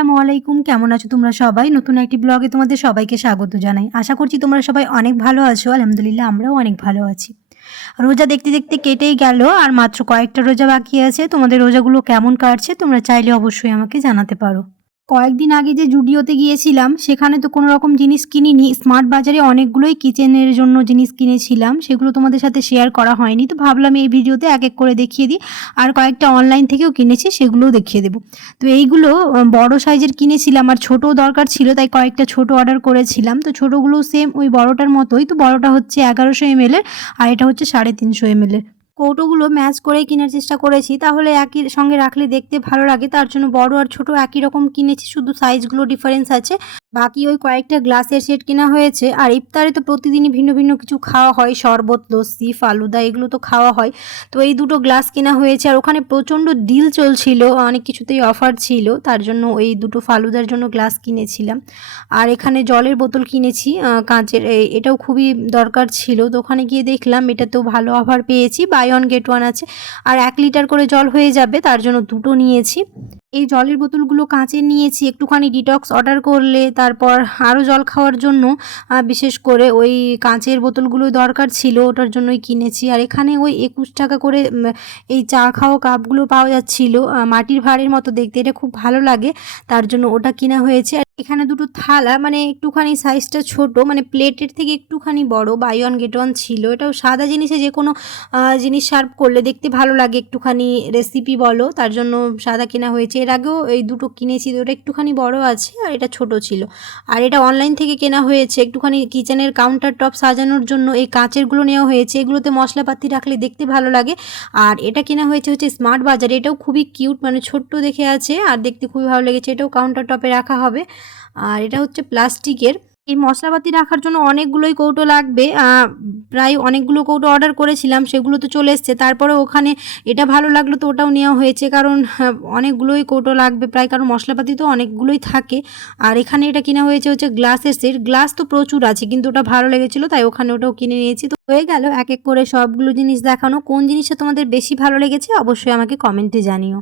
আসসালামু আলাইকুম, কেমন আছো তোমরা সবাই? নতুন একটি ব্লগে তোমাদের সবাইকে স্বাগত জানাই। আশা করছি তোমরা সবাই অনেক ভালো আছো। আলহামদুলিল্লাহ আমরাও অনেক ভালো আছি। রোজা দেখতে দেখতে কেটেই গেল, আর মাত্র কয়েকটা রোজা বাকি আছে। তোমাদের রোজাগুলো কেমন কাটছে তোমরা চাইলে অবশ্যই আমাকে জানাতে পারো। কয়েকদিন আগে যে জুডিওতে গিয়েছিলাম সেখানে তো কোনো রকম জিনিস কিনিনি। স্মার্ট বাজারে অনেকগুলোই কিচেনের জন্য জিনিস কিনেছিলাম, সেগুলো তোমাদের সাথে শেয়ার করা হয়নি, তো ভাবলাম এই ভিডিওতে এক এক করে দেখিয়ে দিই। আর কয়েকটা অনলাইন থেকেও কিনেছি, সেগুলোও দেখিয়ে দেবো। তো এইগুলো বড় সাইজের কিনেছিলাম, আর ছোটও দরকার ছিল, তাই কয়েকটা ছোট অর্ডার করেছিলাম। তো ছোটোগুলো সেম ওই বড়টার মতোই, তো বড়টা হচ্ছে 1100 ml আর এটা হচ্ছে 350 ml। কৌটোগুলো ম্যাচ করে কেনার চেষ্টা করেছি, তাহলে একই সঙ্গে রাখলে দেখতে ভালো লাগে, তার জন্য বড় আর ছোট একই রকম কিনেছি, শুধু সাইজগুলো ডিফারেন্স আছে। বাকি ওই কয়েকটা গ্লাসের সেট কেনা হয়েছে। আর ইফতারে তো প্রতিদিনই ভিন্ন ভিন্ন কিছু খাওয়া হয়, শরবত, লস্যি, ফালুদা এগুলো তো খাওয়া হয়। তো এই দুটো গ্লাস কেনা হয়েছে, আর ওখানে প্রচণ্ড ডিল চলছিল, অনেক কিছুতেই অফার ছিল, তার জন্য ওই দুটো ফালুদার জন্য গ্লাস কিনেছিলাম। আর এখানে জলের বোতল কিনেছি কাঁচের, এটাও খুবই দরকার ছিল। তো ওখানে গিয়ে দেখলাম এটাতেও ভালো অফার পেয়েছি, বাই ওয়ান গেট ওয়ান আছে। আর 1 লিটার করে জল হয়ে যাবে, তার জন্য দুটো নিয়েছি। এই জলের বোতলগুলো কাঁচের নিয়েছি, একটুখানি ডিটক্স অর্ডার করলে তারপর আরও জল খাওয়ার জন্য বিশেষ করে ওই কাঁচের বোতলগুলো দরকার ছিল, ওটার জন্যই কিনেছি। আর এখানে ওই 21 টাকা করে এই চা খাওয়া কাপগুলো পাওয়া যাচ্ছিল, মাটির ভাঁড়ের মতো দেখতে, এটা খুব ভালো লাগে, তার জন্য ওটা কিনা হয়েছে। আর এখানে দুটো থালা, মানে একটুখানি সাইজটা ছোট, মানে প্লেটের থেকে একটুখানি বড়, বাই ওয়ান গেট ওয়ান ছিল। এটাও সাদা জিনিসে যে কোনো জিনিস সার্ভ করলে দেখতে ভালো লাগে, একটুখানি রেসিপি বলো, তার জন্য সাদা কেনা হয়েছে। এর আগেও এই দুটো কিনেছি, ওটা একটুখানি বড় আছে আর এটা ছোট ছিল। আর এটা অনলাইন থেকে কেনা হয়েছে, একটুখানি কিচেনের কাউন্টার টপ সাজানোর জন্য এই কাঁচেরগুলো নেওয়া হয়েছে, এগুলোতে মশলাপাতি রাখলে দেখতে ভালো লাগে। আর এটা কেনা হয়েছে হচ্ছে স্মার্ট বাজারে, এটাও খুবই কিউট, মানে ছোট্ট দেখে আছে আর দেখতে খুবই ভালো লেগেছে, এটাও কাউন্টার টপে রাখা হবে। আর এটা হচ্ছে প্লাস্টিকের। এই মশলাপাতি রাখার জন্য অনেকগুলোই কৌটো লাগবে, প্রায় অনেকগুলো কৌটো অর্ডার করেছিলাম, সেগুলো তো চলে এসছে। তারপরে ওখানে এটা ভালো লাগলো তো ওটাও নেওয়া হয়েছে, কারণ অনেকগুলোই কৌটো লাগবে প্রায়, কারণ মশলাপাতি তো অনেকগুলোই থাকে। আর এখানে এটা কিনা হয়েছে হচ্ছে গ্লাসের সেট, গ্লাস তো প্রচুর আছে কিন্তু ওটা ভালো লেগেছিলো, তাই ওখানে ওটাও কিনে নিয়েছি। তো হয়ে গেল এক এক করে সবগুলো জিনিস দেখানো। কোন জিনিসটা তোমাদের বেশি ভালো লেগেছে অবশ্যই আমাকে কমেন্টে জানিও।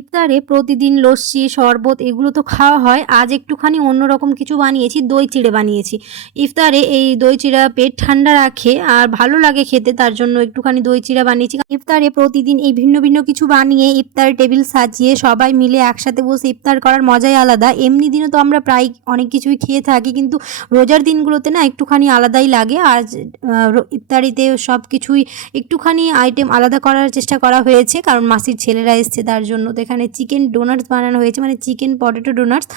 ইফতারে প্রতিদিন লস্যি, শরবত এগুলো তো খাওয়া হয়, আজ একটুখানি অন্যরকম কিছু বানিয়েছি, দই চিড়ে বানিয়েছি। ইফতারে এই দই চিড়া পেট ঠান্ডা রাখে আর ভালো লাগে খেতে, তার জন্য একটুখানি দই চিড়া বানিয়েছি। ইফতারে প্রতিদিন এই ভিন্ন ভিন্ন কিছু বানিয়ে ইফতার টেবিল সাজিয়ে সবাই মিলে একসাথে বসে ইফতার করার মজাই আলাদা। এমনি দিনে তো আমরা প্রায় অনেক কিছুই খেয়ে থাকি, কিন্তু রোজার দিনগুলোতে না একটুখানি আলাদাই লাগে। আর ইফতারিতে সব কিছুই একটুখানি আইটেম আলাদা করার চেষ্টা করা হয়েছে, কারণ মাসির ছেলেরা এসছে তার জন্য। তো এখানে চিকেন ডোনাটস বানানো হয়েছে, মানে চিকেন পটেটো ডোনাটস,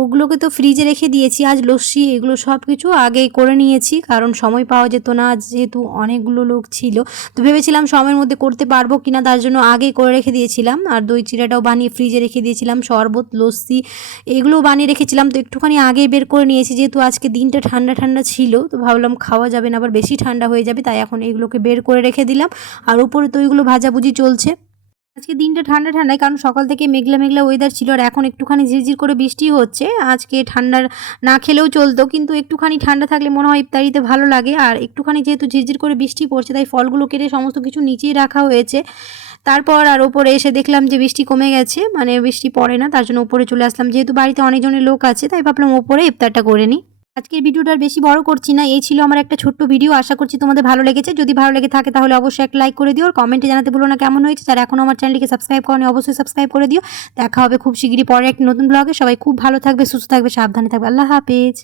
ওগুলোকে তো ফ্রিজে রেখে দিয়েছি। আজ লস্যি এগুলো সব কিছু আগে করে নিয়েছি, কারণ সময় পাওয়া যেত না, যেহেতু অনেকগুলো লোক ছিল। তো ভেবেছিলাম সময়ের মধ্যে করতে পারবো কিনা, তার জন্য আগে করে রেখে দিয়েছিলাম। আর দই চিড়াটাও বানিয়ে ফ্রিজে রেখে দিয়েছিলাম, শরবত, লস্যি এগুলোও বানিয়ে রেখেছিলাম। তো একটুখানি আগে বের করে নিয়েছি, যেহেতু আজকে দিনটা ঠান্ডা ঠান্ডা ছিল, তো ভাবলাম খাওয়া যাবে না, আবার বেশি ঠান্ডা হয়ে যাবে, তাই এখন এগুলোকে বের করে রেখে দিলাম। আর উপরে তো ওইগুলো ভাজাভুজি চলছে। আজকে দিনটা ঠান্ডা ঠান্ডায়, কারণ সকাল থেকে মেঘলা মেঘলা ওয়েদার ছিল, আর এখন একটুখানি ঝিরঝির করে বৃষ্টি হচ্ছে। আজকে ঠান্ডার না খেলেও চলতো, কিন্তু একটুখানি ঠান্ডা থাকলে মনে হয় ইফতারিতে ভালো লাগে। আর একটুখানি যেহেতু ঝিরঝির করে বৃষ্টি পড়ছে, তাই ফলগুলো কেটে সমস্ত কিছু নিচেই রাখা হয়েছে। তারপর আর ওপরে এসে দেখলাম যে বৃষ্টি কমে গেছে, মানে বৃষ্টি পড়ে না, তার জন্য উপরে চলে আসলাম। যেহেতু বাড়িতে অনেকজনের লোক আছে, তাই ভাবলাম ওপরে ইফতারটা করে নিই। আজকের ভিডিওটা আর বেশি বড় করছি না, এই ছিল আমার একটা ছোট্ট ভিডিও। আশা করছি তোমাদের ভালো লেগেছে। যদি ভালো লেগে থাকে তাহলে অবশ্যই একটা লাইক করে দিও, আর কমেন্টে জানাতে ভুলো না কেমন হয়েছে। যারা এখনও আমার চ্যানেলটিকে সাবস্ক্রাইব করনি অবশ্যই সাবস্ক্রাইব করে দিও। দেখা হবে খুব শিগগিরই পরে একটা নতুন ব্লগে। সবাই খুব ভালো থাকবে, সুস্থ থাকবে, সাবধানে থাকবে। আল্লাহ হাফেজ।